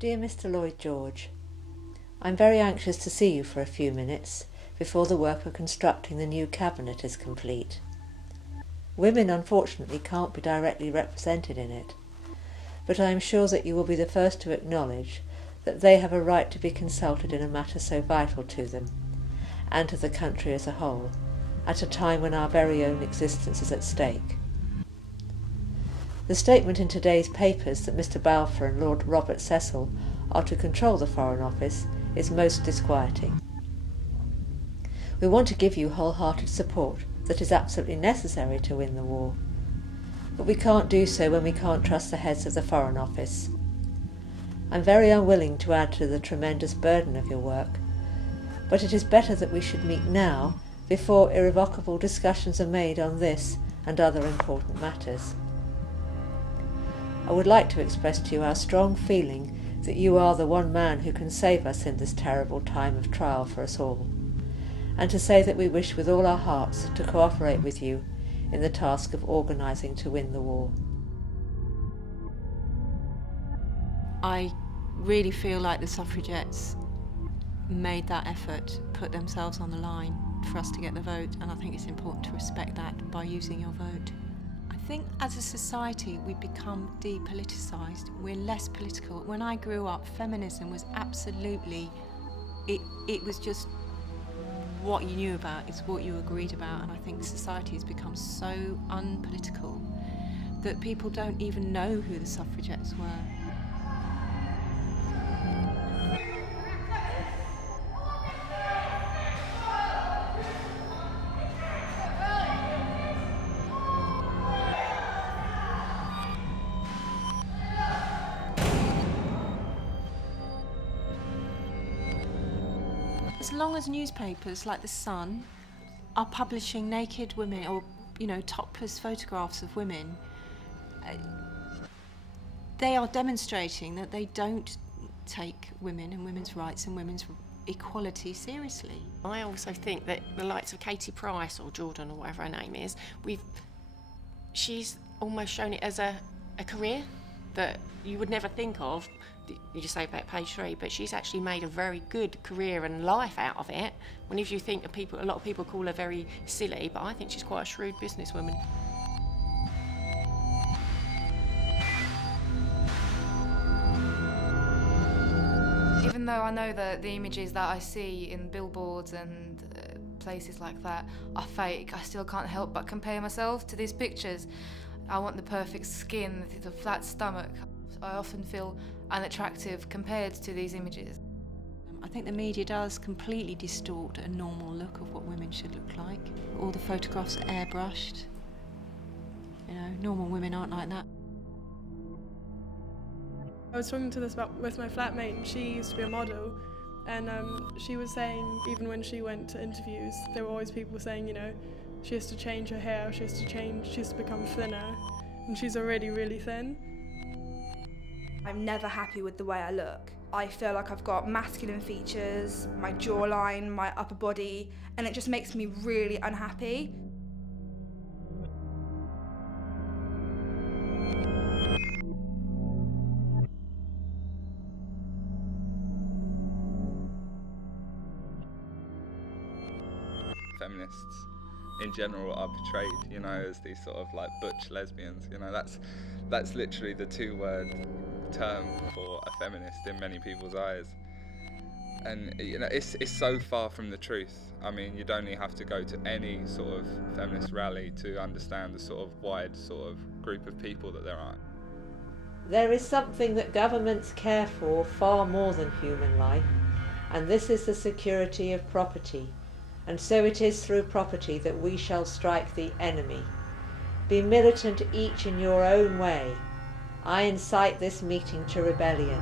Dear Mr. Lloyd George, I'm very anxious to see you for a few minutes before the work of constructing the new cabinet is complete. Women unfortunately can't be directly represented in it, but I am sure that you will be the first to acknowledge that they have a right to be consulted in a matter so vital to them, and to the country as a whole, at a time when our very own existence is at stake. The statement in today's papers that Mr. Balfour and Lord Robert Cecil are to control the Foreign Office is most disquieting. We want to give you wholehearted support that is absolutely necessary to win the war, but we can't do so when we can't trust the heads of the Foreign Office. I'm very unwilling to add to the tremendous burden of your work, but it is better that we should meet now before irrevocable discussions are made on this and other important matters. I would like to express to you our strong feeling that you are the one man who can save us in this terrible time of trial for us all, and to say that we wish with all our hearts to cooperate with you in the task of organising to win the war. I really feel like the suffragettes made that effort, put themselves on the line for us to get the vote, and I think it's important to respect that by using your vote. I think as a society we've become depoliticised, we're less political. When I grew up, feminism was absolutely, it was just what you knew about, it's what you agreed about, and I think society has become so unpolitical that people don't even know who the suffragettes were. As long as newspapers like The Sun are publishing naked women or, topless photographs of women, they are demonstrating that they don't take women and women's rights and women's equality seriously. I also think that the likes of Katie Price or Jordan or whatever her name is, she's almost shown it as a career that you would never think of. You just say about page 3, but she's actually made a very good career and life out of it. When if you think of people, a lot of people call her very silly, but I think she's quite a shrewd businesswoman. Even though I know that the images that I see in billboards and places like that are fake, I still can't help but compare myself to these pictures. I want the perfect skin, the flat stomach. I often feel unattractive compared to these images. I think the media does completely distort a normal look of what women should look like. All the photographs are airbrushed. Normal women aren't like that. I was talking to this with my flatmate, and she used to be a model, and she was saying even when she went to interviews, there were always people saying, she has to change her hair, she has to become thinner, and she's already really thin. I'm never happy with the way I look. I feel like I've got masculine features, my jawline, my upper body, and it just makes me really unhappy. Feminists in general are portrayed, as these sort of like butch lesbians. That's literally the two-word term for a feminist in many people's eyes, and it's so far from the truth. I mean, you'd only have to go to any sort of feminist rally to understand the sort of wide sort of group of people that there are. There is something that governments care for far more than human life, and this is the security of property. And so it is through property that we shall strike the enemy. Be militant each in your own way. I incite this meeting to rebellion.